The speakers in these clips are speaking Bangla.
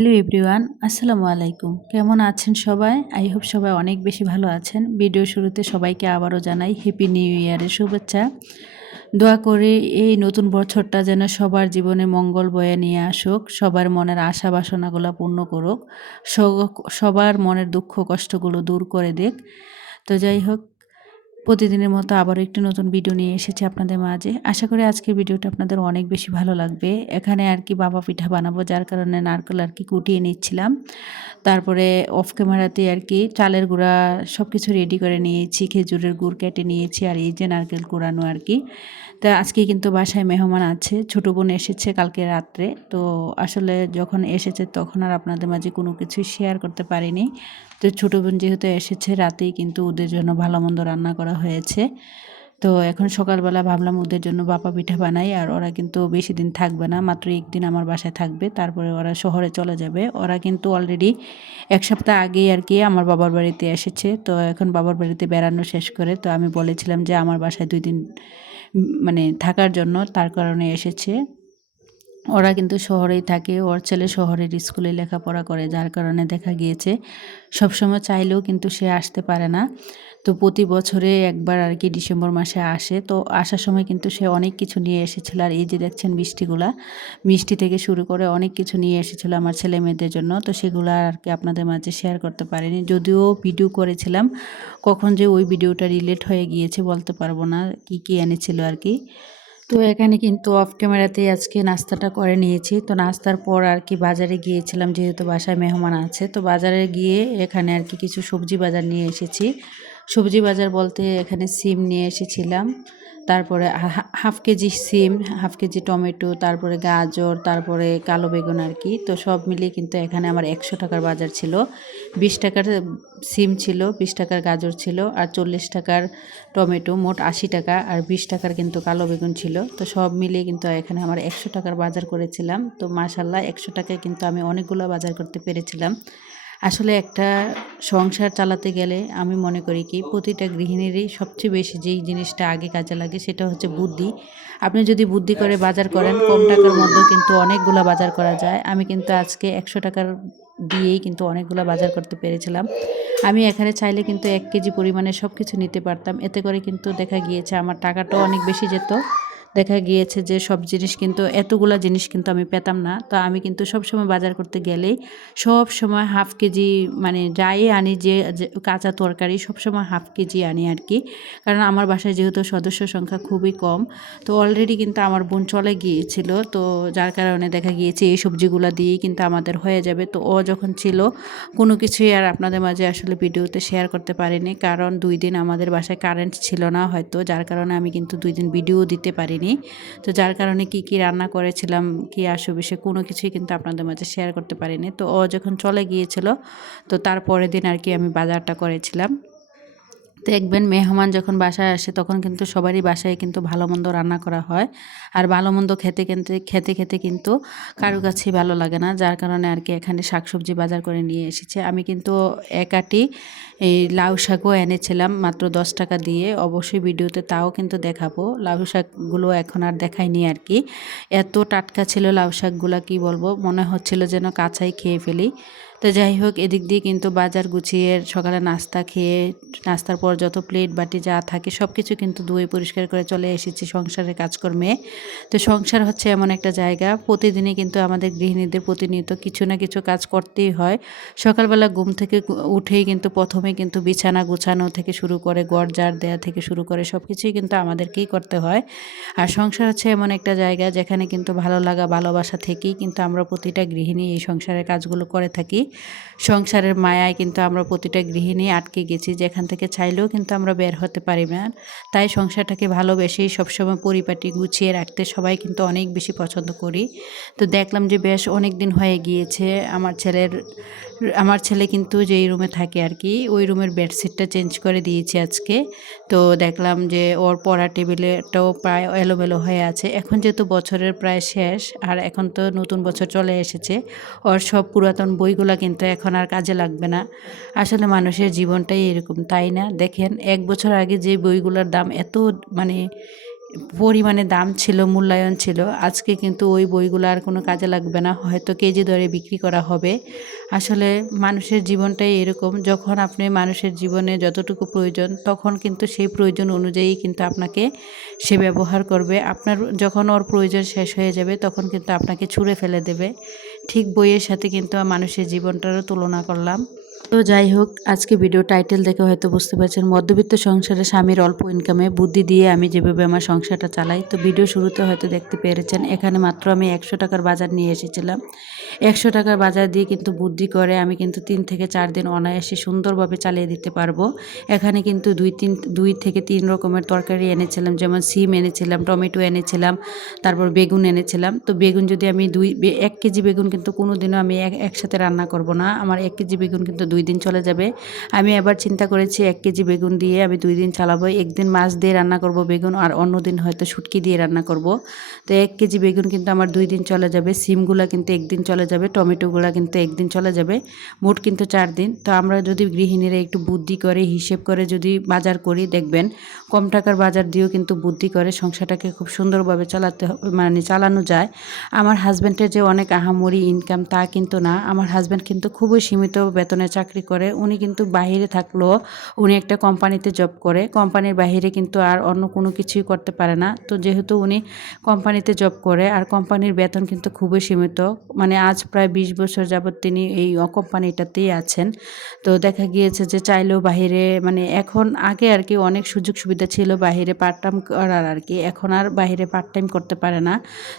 হ্যালো এভরিওয়ান, আসসালামু আলাইকুম। কেমন আছেন সবাই? আই হোপ সবাই অনেক বেশি ভালো আছেন। ভিডিও শুরুতে সবাইকে আবারও জানাই হ্যাপি নিউ ইয়ারের শুভেচ্ছা। দোয়া করি এই নতুন বছরটা যেন সবার জীবনে মঙ্গল বয়ে নিয়ে আসুক, সবার মনের আশা বাসনাগুলো পূর্ণ করুক, সবার মনের দুঃখ কষ্টগুলো দূর করে দিক। তো যাই হোক, প্রতিদিনের মতো আবারও একটি নতুন ভিডিও নিয়ে এসেছি আপনাদের মাঝে। আশা করি আজকের ভিডিওটা আপনাদের অনেক বেশি ভালো লাগবে। এখানে আর কি বাবা পিঠা বানাবো, যার কারণে নারকেল আর কি কুটিয়ে নিচ্ছিলাম। তারপরে অফ ক্যামেরাতে আর কি চালের গুঁড়া সব কিছু রেডি করে নিয়েছি, খেজুরের গুড় কেটে নিয়েছি, আর এই যে নারকেল কুড়ানো আর কি। তা আজকে কিন্তু বাসায় মেহমান আছে, ছোটো বোন এসেছে কালকে রাত্রে। তো আসলে যখন এসেছে তখন আর আপনাদের মাঝে কোনো কিছুই শেয়ার করতে পারিনি। তো ছোটো বোন যেহেতু এসেছে রাতেই কিন্তু ওদের জন্য ভালো মন্দ রান্না করা হয়েছে। তো এখন সকালবেলা ভাবলাম ওদের জন্য ভাপা পিঠা বানাই, আর ওরা কিন্তু বেশি দিন থাকবে না, মাত্র একদিন আমার বাসায় থাকবে, তারপরে ওরা শহরে চলে যাবে। ওরা কিন্তু অলরেডি এক সপ্তাহ আগেই আর কি আমার বাবার বাড়িতে এসেছে। তো এখন বাবার বাড়িতে বেড়ানো শেষ করে তো আমি বলেছিলাম যে আমার বাসায় 2 দিন মানে থাকার জন্য, তার কারণে এসেছে। ওরা কিন্তু শহরেই থাকে, ওর ছেলে শহরের স্কুলে লেখাপড়া করে, যার কারণে দেখা গিয়েছে সবসময় চাইলেও কিন্তু সে আসতে পারে না। তো প্রতি বছরে একবার আর কি ডিসেম্বর মাসে আসে। তো আসার সময় কিন্তু সে অনেক কিছু নিয়ে এসেছিল, আর এই যে দেখছেন মিষ্টি থেকে শুরু করে অনেক কিছু নিয়ে এসেছিলো আমার ছেলে মেয়েদের জন্য। তো সেগুলো আর কি আপনাদের মাঝে শেয়ার করতে পারিনি, যদিও ভিডিও করেছিলাম, কখন যে ওই ভিডিওটা রিলেট হয়ে গিয়েছে বলতে পারবো না, কি কি এনেছিল আর কি। তো এখানে কিন্তু অফ ক্যামেরাতেই আজকে নাস্তাটা করে নিয়েছি। তো নাস্তার পর আর কি বাজারে গিয়েছিলাম, যেহেতু বাসায় মেহমান আছে। তো বাজারে গিয়ে এখানে আর কি কিছু সবজি বাজার নিয়ে এসেছি। সবজি বাজার বলতে এখানে সিম নিয়ে এসেছিলাম, তারপরে হাফ কেজি সিম, হাফ কেজি টমেটো, তারপরে গাজর, তারপরে কালো বেগুন আর কি। তো সব মিলিয়ে কিন্তু এখানে আমার 100 টাকার বাজার ছিল। 20 টাকার সিম ছিল, 20 টাকার গাজর ছিল, আর 40 টাকার টমেটো, মোট 80 টাকা, আর 20 টাকার কিন্তু কালো বেগুন ছিল। তো সব মিলিয়ে কিন্তু এখানে আমার 100 টাকার বাজার করেছিলাম। তো মাশাল্লাহ 100 টাকায় কিন্তু আমি অনেকগুলো বাজার করতে পেরেছিলাম। আসলে একটা সংসার চালাতে গেলে আমি মনে করি কি প্রতিটা গৃহিণীরই সবচেয়ে বেশি যেই জিনিসটা আগে কাজে লাগে সেটা হচ্ছে বুদ্ধি। আপনি যদি বুদ্ধি করে বাজার করেন, কম টাকার মধ্যেও কিন্তু অনেকগুলো বাজার করা যায়। আমি কিন্তু আজকে 100 টাকার দিয়েই কিন্তু অনেকগুলো বাজার করতে পেরেছিলাম। আমি এখানে চাইলে কিন্তু 1 কেজি পরিমাণে সব কিছু নিতে পারতাম, এতে করে কিন্তু দেখা গিয়েছে আমার টাকাটাও অনেক বেশি যেত। দেখা গিয়েছে যে সব জিনিস কিন্তু এতগুলা জিনিস কিন্তু আমি পেতাম না। তো আমি কিন্তু সবসময় বাজার করতে গেলেই সব সময় হাফ কেজি, মানে যাই আনি, যে কাঁচা তরকারি সবসময় হাফ কেজি আনি আর কি। কারণ আমার বাসায় যেহেতু সদস্য সংখ্যা খুবই কম, তো অলরেডি কিন্তু আমার বোন চলে গিয়েছিল। তো যার কারণে দেখা গিয়েছে এই সবজিগুলো দিয়েই কিন্তু আমাদের হয়ে যাবে। তো ও যখন ছিল কোনো কিছুই আর আপনাদের মাঝে আসলে ভিডিওতে শেয়ার করতে পারিনি, কারণ 2 দিন আমাদের বাসায় কারেন্ট ছিল না হয়তো, যার কারণে আমি কিন্তু 2 দিন ভিডিও দিতে পারিনি। তো যার কারণে কি কি রান্না করেছিলাম, কি আশেপাশে কোনো কিছুই কিন্তু আপনাদের মাঝে শেয়ার করতে পারিনি। তো ও যখন চলে গিয়েছিল, তো তার পরের দিন আর কি আমি বাজারটা করেছিলাম। দেখবেন মেহমান যখন বাসায় আসে তখন কিন্তু সবারই বাসায় কিন্তু ভালো মন্দ রান্না করা হয়, আর ভালো মন্দ খেতে খেতে খেতে খেতে কিন্তু কারো কাছেই ভালো লাগে না। যার কারণে আর কি এখানে শাকসবজি বাজার করে নিয়ে এসেছে। আমি কিন্তু একাটি এই লাউ শাকও এনেছিলাম মাত্র 10 টাকা দিয়ে, অবশ্যই ভিডিওতে তাও কিন্তু দেখাবো। লাউ শাকগুলো এখন আর দেখাইনি আর কি, এত টাটকা ছিল লাউ শাকগুলো, কি বলবো, মনে হচ্ছিল যেন কাঁচাই খেয়ে ফেলি। তো যাই হোক, এদিক দিয়ে কিন্তু বাজার গুছিয়ে সকালে নাস্তা খেয়ে, নাস্তার পর যত প্লেট বাটি যা থাকে সব কিছু কিন্তু ধুয়ে পরিষ্কার করে চলে এসেছি সংসারের কাজকর্মে। তো সংসার হচ্ছে এমন একটা জায়গা, প্রতিদিনই কিন্তু আমাদের গৃহিণীদের প্রতিনিয়ত কিছু না কিছু কাজ করতেই হয়। সকালবেলা ঘুম থেকে উঠেই কিন্তু প্রথমে কিন্তু বিছানা গুছানো থেকে শুরু করে ঘর ঝাড় দেওয়া থেকে শুরু করে সব কিছুই কিন্তু আমাদেরকেই করতে হয়। আর সংসার হচ্ছে এমন একটা জায়গা যেখানে কিন্তু ভালো লাগা ভালোবাসা থেকেই কিন্তু আমরা প্রতিটা গৃহিণী এই সংসারের কাজগুলো করে থাকি। সংসারের মায়ায় কিন্তু আমরা প্রতিটা গৃহিণী আটকে গেছি, যেখান থেকে চাইলেও কিন্তু আমরা বের হতে পারি না। তাই সংসারটাকে ভালোবেসেই সবসময় পরিপাটি গুছিয়ে রাখতে সবাই কিন্তু অনেক বেশি পছন্দ করি। তো দেখলাম যে বেশ অনেক দিন হয়ে গিয়েছে আমার ছেলে কিন্তু যেই রুমে থাকে আর কি, ওই রুমের বেডশিটটা চেঞ্জ করে দিয়েছি আজকে। তো দেখলাম যে ওর পড়া টেবিলেটাও প্রায় এলোমেলো হয়ে আছে। এখন যেহেতু বছরের প্রায় শেষ, আর এখন তো নতুন বছর চলে এসেছে, ওর সব পুরাতন বইগুলো কিন্তু এখন আর কাজে লাগবে না। আসলে মানুষের জীবনটাই এরকম, তাই না? দেখেন 1 বছর আগে যে বইগুলোর দাম এত, মানে পরিমাণে দাম ছিল, মূল্যায়ন ছিল, আজকে কিন্তু ওই বইগুলো আর কোনো কাজে লাগবে না, হয়তো কেজি দরে বিক্রি করা হবে। আসলে মানুষের জীবনটাই এরকম, যখন আপনি মানুষের জীবনে যতটুকু প্রয়োজন তখন কিন্তু সেই প্রয়োজন অনুযায়ী কিন্তু আপনাকে সে ব্যবহার করবে। আপনার যখন ওর প্রয়োজন শেষ হয়ে যাবে তখন কিন্তু আপনাকে ছুঁড়ে ফেলে দেবে। ঠিক বইয়ের সাথে কিন্তু মানুষের জীবনটারও তুলনা করলাম। তো যাই হোক, আজকে ভিডিও টাইটেল দেখে হয়তো বুঝতে পারছেন, মধ্যবিত্ত সংসারে স্বামীর অল্প ইনকামে বুদ্ধি দিয়ে আমি যেভাবে আমার সংসারটা চালাই। তো ভিডিও শুরুতে হয়তো দেখতে পেরেছেন, এখানে মাত্র আমি 100 টাকার বাজার নিয়ে এসেছিলাম। 100 টাকার বাজার দিয়ে কিন্তু বুদ্ধি করে আমি কিন্তু 3 থেকে 4 দিন অনায়াসে সুন্দরভাবে চালিয়ে দিতে পারবো। এখানে কিন্তু 2 থেকে 3 রকমের তরকারি এনেছিলাম, যেমন সিম এনেছিলাম, টমেটো এনেছিলাম, তারপর বেগুন এনেছিলাম। তো বেগুন যদি আমি 1 কেজি বেগুন কিন্তু কোনোদিনও আমি একসাথে রান্না করব না। আমার 1 কেজি বেগুন কিন্তু 2 দিন চলে যাবে। আমি এবার চিন্তা করেছি 1 কেজি বেগুন দিয়ে আমি 2 দিন চালাবো। একদিন মাছ দিয়ে রান্না করব বেগুন, আর অন্য দিন হয়তো শুটকি দিয়ে রান্না করব। তো 1 কেজি বেগুন কিন্তু আমার 2 দিন চলে যাবে। সিমগুলা কিন্তু 1 দিন চলে যাবে, টমেটোগুলা কিন্তু 1 দিন চলে যাবে। মোট কিন্তু 4 দিন। তো আমরা যদি গৃহিণীরা একটু বুদ্ধি করে হিসেব করে যদি বাজার করি, দেখবেন কম টাকার বাজার দিয়েও কিন্তু বুদ্ধি করে সংসারটাকে খুব সুন্দরভাবে চালানো যায়। আমার হাজব্যান্ডের যে অনেক আহামরি ইনকাম তা কিন্তু না। আমার হাজব্যান্ড কিন্তু খুবই সীমিত বেতনে চাকরি করে। উনি কিন্তু বাহিরে থাকলেও উনি একটা কোম্পানিতে জব করে। কোম্পানির বাহিরে কিন্তু আর অন্য কোনো কিছুই করতে পারে না। তো যেহেতু উনি কোম্পানিতে জব করে আর কোম্পানির বেতন কিন্তু খুবই সীমিত, আজ প্রায় 20 বছর যাবৎ তিনি এই কোম্পানিটাতেই আছেন। তো দেখা গিয়েছে যে চাইলেও বাহিরে, এখন আগে আর কি অনেক সুযোগ সুবিধা ছিল বাহিরে পার্ট টাইম করার আর কি, এখন আর বাহিরে পার্ট টাইম করতে পারে না।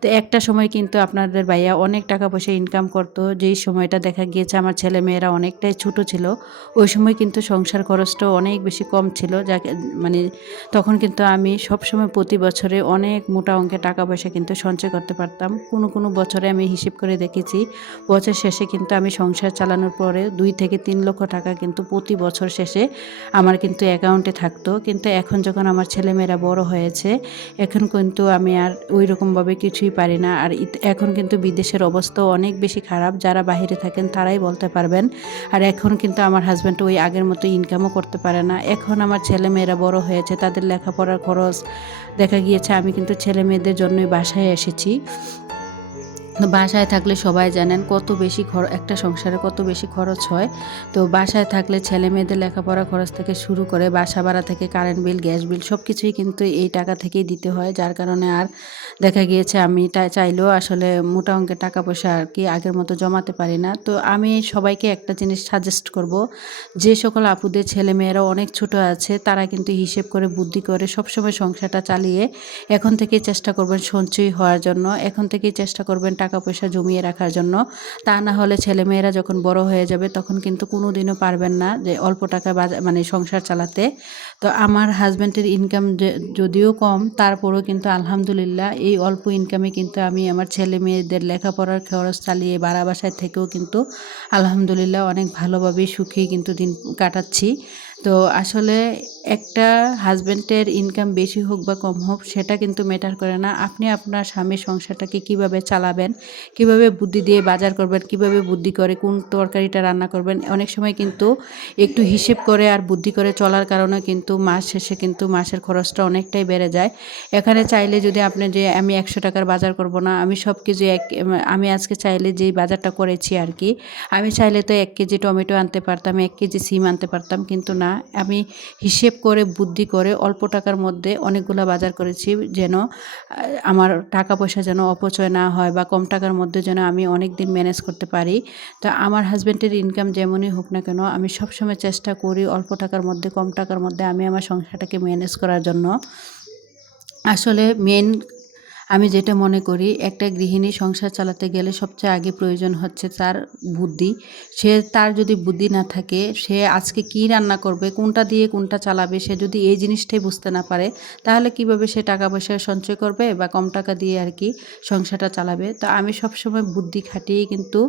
তো একটা সময় কিন্তু আপনাদের ভাইয়া অনেক টাকা পয়সা ইনকাম করতো, যেই সময়টা দেখা গিয়েছে আমার ছেলে মেয়েরা অনেকটাই ছোট ছিল। ওই সময় কিন্তু সংসার খরচটাও অনেক বেশি কম ছিল, যাকে মানে তখন কিন্তু আমি সবসময় প্রতি বছরে অনেক মোটা অঙ্কের টাকা পয়সা কিন্তু সঞ্চয় করতে পারতাম। কোনো কোনো বছরে আমি হিসেব করে দেখেছি, বছর শেষে কিন্তু আমি সংসার চালানোর পরে 2 থেকে 3 লক্ষ টাকা কিন্তু প্রতি বছর শেষে আমার কিন্তু অ্যাকাউন্টে থাকতো। কিন্তু এখন যখন আমার ছেলেমেয়েরা বড় হয়েছে, এখন কিন্তু আমি আর ওই রকমভাবে কিছুই পারি না। আর এখন কিন্তু বিদেশের অবস্থাও অনেক বেশি খারাপ, যারা বাইরে থাকেন তারাই বলতে পারবেন। আর এখন কিন্তু আমার হাজব্যান্ড ওই আগের মতো ইনকামও করতে পারে না। এখন আমার ছেলেমেয়েরা বড় হয়েছে, তাদের লেখাপড়ার খরচ দেখা গিয়েছে, আমি কিন্তু ছেলে মেয়েদের জন্যই বাসায় এসেছি। তো বাসায় থাকলে সবাই জানেন কত বেশি একটা সংসারে কত বেশি খরচ হয়। তো বাসায় থাকলে ছেলে মেয়েদের লেখাপড়া খরচ থেকে শুরু করে বাসা ভাড়া থেকে কারেন্ট বিল, গ্যাস বিল সব কিছুই কিন্তু এই টাকা থেকেই দিতে হয়। যার কারণে আর দেখা গিয়েছে আমি চাইলেও আসলে মোটা অঙ্কের টাকা পয়সা আর কি আগের মতো জমাতে পারি না। তো আমি সবাইকে একটা জিনিস সাজেস্ট করব, যে সকল আপুদের ছেলে মেয়েরা অনেক ছোট আছে তারা কিন্তু হিসেব করে বুদ্ধি করে সবসময় সংসারটা চালিয়ে এখন থেকেই চেষ্টা করবেন সঞ্চয়ী হওয়ার জন্য, এখন থেকেই চেষ্টা করবেন টাকা পয়সা জমিয়ে রাখার জন্য। তা না হলে ছেলেমেয়েরা যখন বড় হয়ে যাবে তখন কিন্তু কোনো দিনও পারবেন না যে অল্প টাকা সংসার চালাতে। তো আমার হাজব্যান্ডের ইনকাম যদিও কম, তারপরেও কিন্তু আলহামদুলিল্লাহ এই অল্প ইনকামে কিন্তু আমি আমার ছেলে মেয়েদের লেখাপড়ার খরচ চালিয়ে ভাড়া বাসায় থেকেও কিন্তু আলহামদুলিল্লাহ অনেক ভালোভাবেই সুখী কিন্তু দিন কাটাচ্ছি। তো আসলে একটা হাজব্যান্ডের ইনকাম বেশি হোক বা কম হোক সেটা কিন্তু ম্যাটার করে না। আপনি আপনার স্বামীর সংসারটাকে কিভাবে চালাবেন, কিভাবে বুদ্ধি দিয়ে বাজার করবেন, কিভাবে বুদ্ধি করে কোন তরকারিটা রান্না করবেন। অনেক সময় কিন্তু একটু হিসেব করে আর বুদ্ধি করে চলার কারণে কিন্তু মাস শেষে কিন্তু মাসের খরচটা অনেকটাই বেড়ে যায়। এখানে চাইলে যদি আপনি যে আমি 100 টাকার বাজার করব না, আমি সব কিছু আমি আজকে চাইলে যেই বাজারটা করেছি আর কি, আমি চাইলে তো 1 কেজি টমেটো আনতে পারতাম, 1 কেজি সিম আনতে পারতাম, কিন্তু না, আমি হিসেব করে বুদ্ধি করে অল্প টাকার মধ্যে অনেকগুলো বাজার করেছি, যেন আমার টাকা পয়সা যেন অপচয় না হয় বা কম টাকার মধ্যে যেন আমি অনেক দিন ম্যানেজ করতে পারি। তো আমার হাজব্যান্ডের ইনকাম যেমনই হোক না কেন, আমি সবসময় চেষ্টা করি অল্প টাকার মধ্যে, কম টাকার মধ্যে আমি আমার সংসারটাকে ম্যানেজ করার জন্য। আসলে আমি যেটা মনে করি, একটা গৃহিণী সংসার চালাতে গেলে সবচেয়ে আগে প্রয়োজন হচ্ছে তার বুদ্ধি। তার যদি বুদ্ধি না থাকে, সে আজকে কি রান্না করবে, কোনটা দিয়ে কোনটা চালাবে, সে যদি এই জিনিসটাই বুঝতে না পারে, তাহলে কিভাবে সে টাকা পয়সা সঞ্চয় করবে বা কম টাকা দিয়ে আর কি সংসারটা চালাবে। তো আমি সবসময় বুদ্ধি খাটিয়েই কিন্তু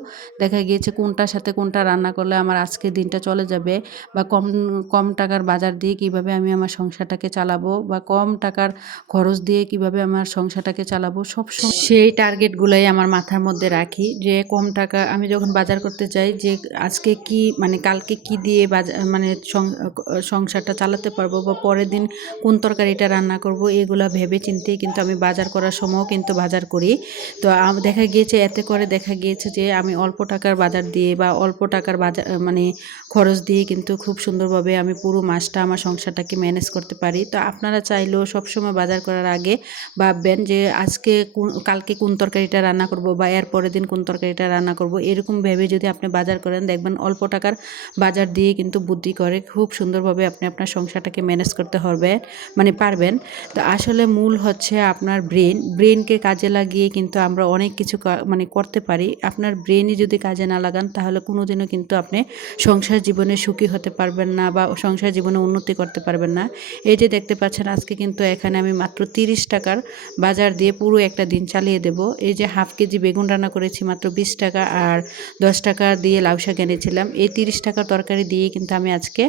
দেখা গিয়েছে কোনটার সাথে কোনটা রান্না করলে আমার আজকের দিনটা চলে যাবে, বা কম কম টাকার বাজার দিয়ে কিভাবে আমি আমার সংসারটাকে চালাবো, বা কম টাকার খরচ দিয়ে কিভাবে আমার সংসারটাকে চালাবো সবসময় সেই টার্গেটগুলোই আমার মাথার মধ্যে রাখি, যে কম টাকা আমি যখন বাজার করতে চাই, যে আজকে কি মানে কালকে কি দিয়ে বাজার মানে সংসারটা চালাতে পারবো, বা পরের দিন কোন তরকারিটা রান্না করব, এগুলো ভেবে চিন্তেই কিন্তু আমি বাজার করার সময়ও কিন্তু বাজার করি। তো দেখা গিয়েছে, এতে করে দেখা গিয়েছে যে আমি অল্প টাকার বাজার দিয়ে বা অল্প টাকার বাজার মানে খরচ দিয়ে কিন্তু খুব সুন্দরভাবে আমি পুরো মাসটা আমার সংসারটাকে ম্যানেজ করতে পারি। তো আপনারা চাইলেও সবসময় বাজার করার আগে ভাববেন যে আজকে কালকে কোন তরকারিটা রান্না করব, বা এর পরের দিন কোন তরকারিটা রান্না করব, এরকম ভেবে যদি আপনি বাজার করেন, দেখবেন অল্প টাকার বাজার দিয়ে কিন্তু বুদ্ধি করে খুব সুন্দরভাবে আপনি আপনার সংসারটাকে ম্যানেজ করতে হবে মানে পারবেন। তো আসলে মূল হচ্ছে আপনার ব্রেনকে কাজে লাগিয়ে কিন্তু আমরা অনেক কিছু মানে করতে পারি। আপনার ব্রেনই যদি কাজে না লাগান, তাহলে কোনোদিনও কিন্তু আপনি সংসার জীবনে সুখী হতে পারবেন না, বা সংসার জীবনে উন্নতি করতে পারবেন না। এই যে দেখতে পাচ্ছেন, আজকে কিন্তু এখানে আমি মাত্র 30 টাকার বাজার দিয়ে পুরো একটা দিন চালিয়ে দেব। এই যে হাফ কেজি বেগুন রান্না করেছি মাত্র 20 টাকা, আর 10 টাকা দিয়ে লাউ শাক এনেছিলাম। এই 30 টাকার তরকারি দিয়ে কিন্তু আমি আজকে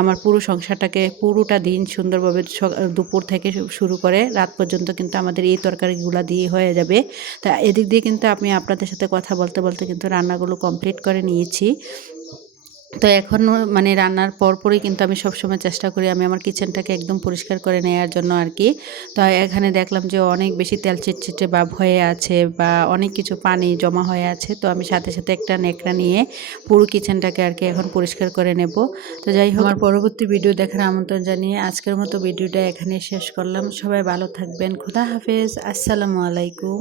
আমার পুরো সংসারটাকে পুরোটা দিন সুন্দরভাবে দুপুর থেকে শুরু করে রাত পর্যন্ত কিন্তু আমাদের এই তরকারিগুলো দিয়ে হয়ে যাবে। তা এদিক দিয়ে কিন্তু আমি আপনাদের সাথে কথা বলতে বলতে কিন্তু রান্নাগুলো কমপ্লিট করে নিয়েছি। তো এখন মানে রান্নার পরপরই কিন্তু আমি সবসময় চেষ্টা করি আমি আমার কিচেনটাকে একদম পরিষ্কার করে নেওয়ার জন্য আর কি। তো এখানে দেখলাম যে অনেক বেশি তেল চিটচিটে ভাব হয়ে আছে, বা অনেক কিছু পানি জমা হয়ে আছে। তো আমি সাথে সাথে একটা নেকড়া নিয়ে পুরো কিচেনটাকে আর কি এখন পরিষ্কার করে নেব। তো যাই হোক, আমার পরবর্তী ভিডিও দেখার আমন্ত্রণ জানিয়ে আজকের মতো ভিডিওটা এখানে শেষ করলাম। সবাই ভালো থাকবেন। খোদা হাফেজ। আসসালামু আলাইকুম।